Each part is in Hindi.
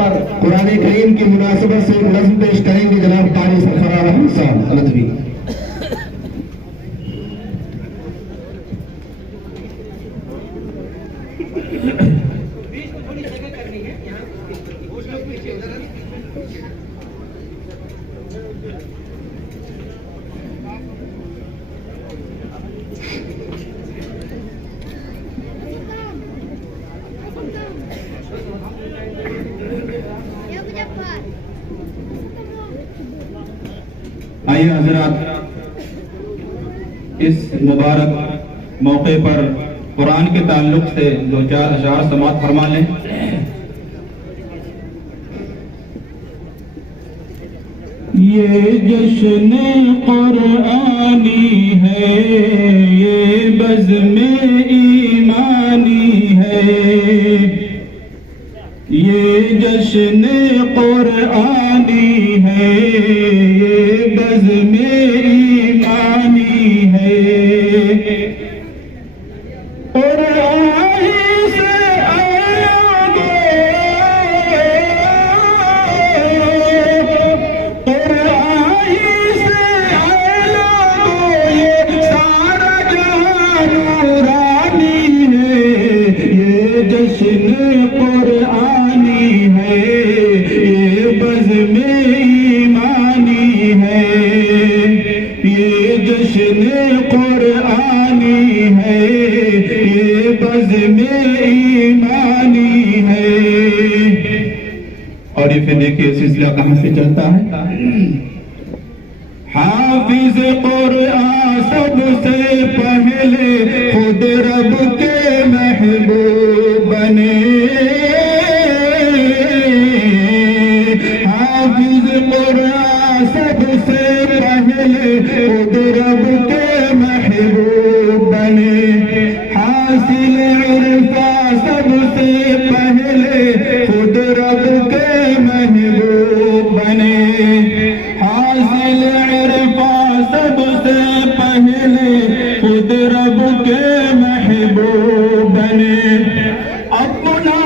पर कुरान करीम की मुनासिबत से नज़्म पेश करेंगे जनाब कारी सरफराज अहमद साहब नदवी। आइए हजरात, इस मुबारक मौके पर कुरान के ताल्लुक से दो चार अशार समाअत फरमा लें। ये जश्न कुरानी है, ये बज़्म ईमानी है, ये जश्न कुरानी है, ये बज़्म ईमानी है। और ये फिर देखिए सिलसिला कहां से चलता है। हाफिज कुरान सबसे पहले खुद रब के महबूब बने। हाफिज कुरान सबसे पहले खुद रब के महबूब बने। हासिल इरफा सबसे पहले खुद रब के महबूब बने। हासिल इरफा सबसे पहले खुद रब के महबूब बने। अपना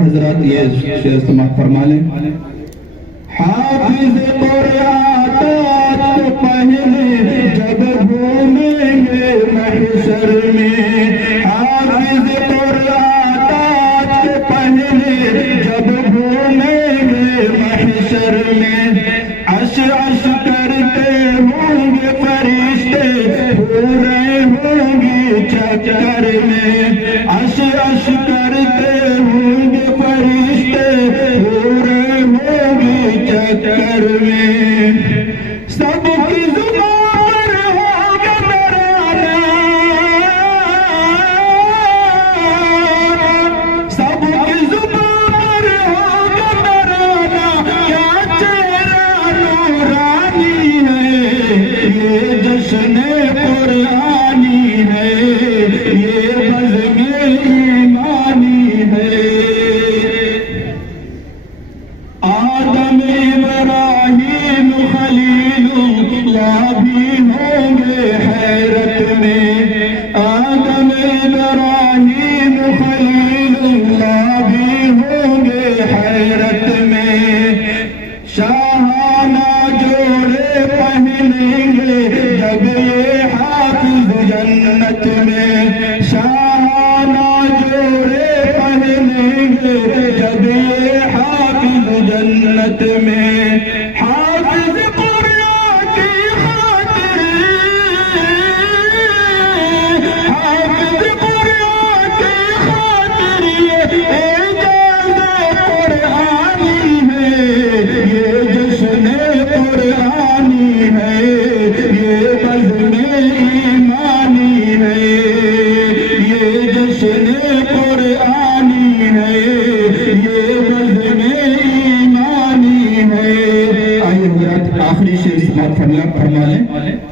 हजरात ये शेर समाप्त फरमा लें। हाफिज कुरान तो पहले जब घूमेंगे महशर में। हाफिज कुरान तो पहले जब घूमेंगे महशर में। अश अश करते होंगे फरिश्ते, पूरे होंगे चक्कर में। अश अश करते होंगे फरिश्ते, पूरे होंगे चक्कर में। सबकी जुबान होगा मेरा नाम,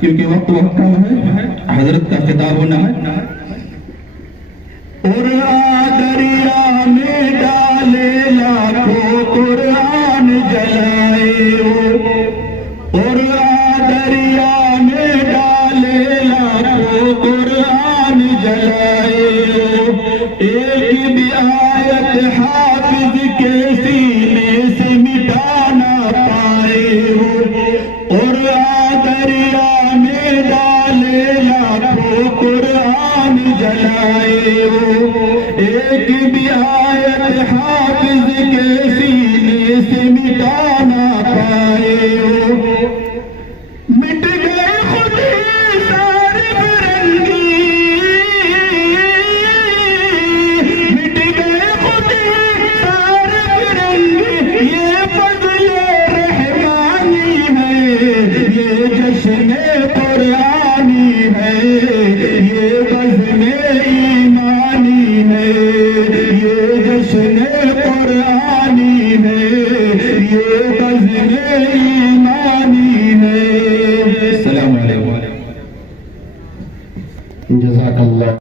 क्योंकि वक्त बहुत कम है, हजरत का खिताब होना है। दरिया में डाले लाखों कुरान जलाए हो, दरिया में डाले लाखों कुरान जलाए हो। एक भी आयत हाफिज के सीने से मिटा ना पाए हो, दरिया में डाले लाखों कुरान जलाए हो। एक भी आयत हाफिज के सीने से मिटा ना पाए हो। मिट गए खुद ही सारे फिरंगी, मिट गए खुद ही सारे फिरंगी। ये फज़्ल रहमानी है, ये जश्न कुरानी है, ये बज़्म ईमानी है, ये जश्न कुरानी है, ये बज़्म ईमानी है। अस्सलामु अलैकुम। जज़ाकल्लाह।